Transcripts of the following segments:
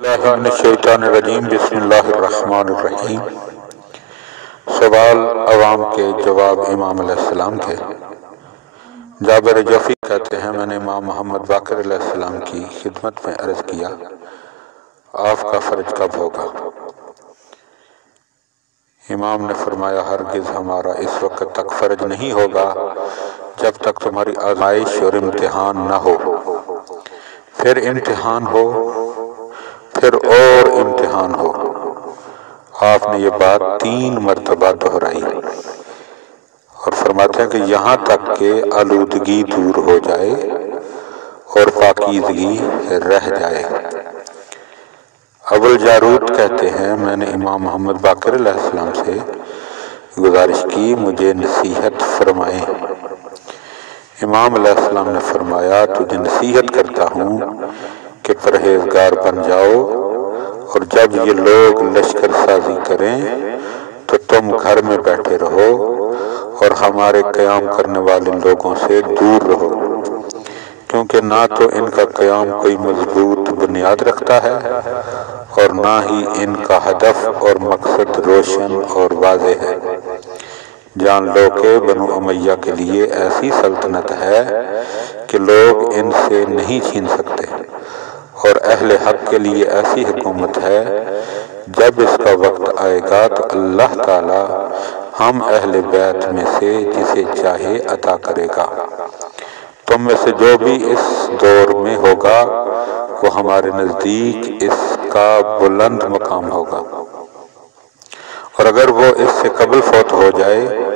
اللہ من الشیطان الرجیم بسم اللہ الرحمن الرحیم۔ سوال عوام کے جواب امام علیہ السلام کے۔ جابر جوفی کہتے ہیں میں نے امام محمد باقر علیہ السلام کی خدمت میں عرض کیا آپ کا فرج کب ہوگا؟ امام نے فرمایا ہرگز ہمارا اس وقت تک فرج نہیں ہوگا جب تک تمہاری آزمائش اور امتحان نہ ہو، پھر امتحان ہو، پھر اور امتحان ہو۔ آپ نے یہ بات 3 مرتبہ دہرائی اور فرماتے ہیں کہ یہاں تک کہ آلودگی دور ہو جائے اور پاکیزگی رہ جائے۔ ابوالجارود کہتے ہیں میں نے امام محمد باقر علیہ السلام سے گزارش کی مجھے نصیحت فرمائیں۔ امام علیہ السلام نے فرمایا تجھے نصیحت کرتا ہوں کہ پرہیزگار بن جاؤ، اور جب یہ لوگ لشکر سازی کریں تو تم گھر میں بیٹھے رہو اور ہمارے قیام کرنے والے لوگوں سے دور رہو، کیونکہ نہ تو ان کا قیام کوئی مضبوط بنیاد رکھتا ہے اور نہ ہی ان کا ہدف اور مقصد روشن اور واضح ہے۔ جان لو کہ بنو امیہ کے لیے ایسی سلطنت ہے کہ لوگ ان سے نہیں چھین سکتے، اور اہل حق کے لیے ایسی حکومت ہے جب اس کا وقت آئے گا تو اللہ تعالی ہم اہل بیت میں سے جسے چاہے عطا کرے گا۔ تم میں سے جو بھی اس دور میں ہوگا وہ ہمارے نزدیک اس کا بلند مقام ہوگا، اور اگر وہ اس سے قبل فوت ہو جائے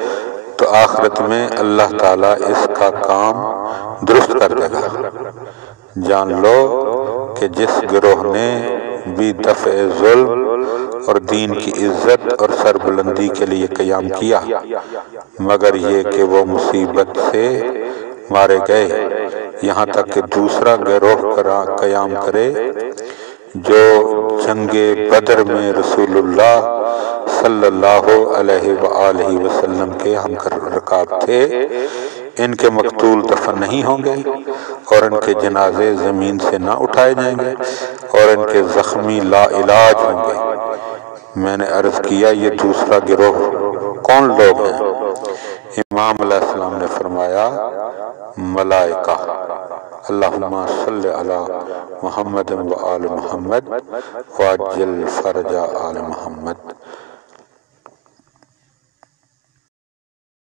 تو آخرت میں اللہ تعالیٰ اس کا کام درست کر دے گا۔ جان لو کہ جس گروہ نے بھی دفع ظلم اور دین کی عزت اور سربلندی کے لیے قیام کیا مگر یہ کہ وہ مصیبت سے مارے گئے، یہاں تک کہ دوسرا گروہ قیام کرے جو جنگ بدر میں رسول اللہ صلی اللہ علیہ وآلہ وسلم کے ہم رکاب تھے، ان کے مقتول دفن نہیں ہوں گے اور ان کے جنازے زمین سے نہ اٹھائے جائیں گے اور ان کے زخمی لا علاج ہوں گے۔ میں نے عرض کیا یہ دوسرا گروہ کون لوگ ہیں؟ امام علیہ السلام نے فرمایا ملائکہ۔ اللہم صلی علی محمد و آل محمد وعجل فرج آل محمد۔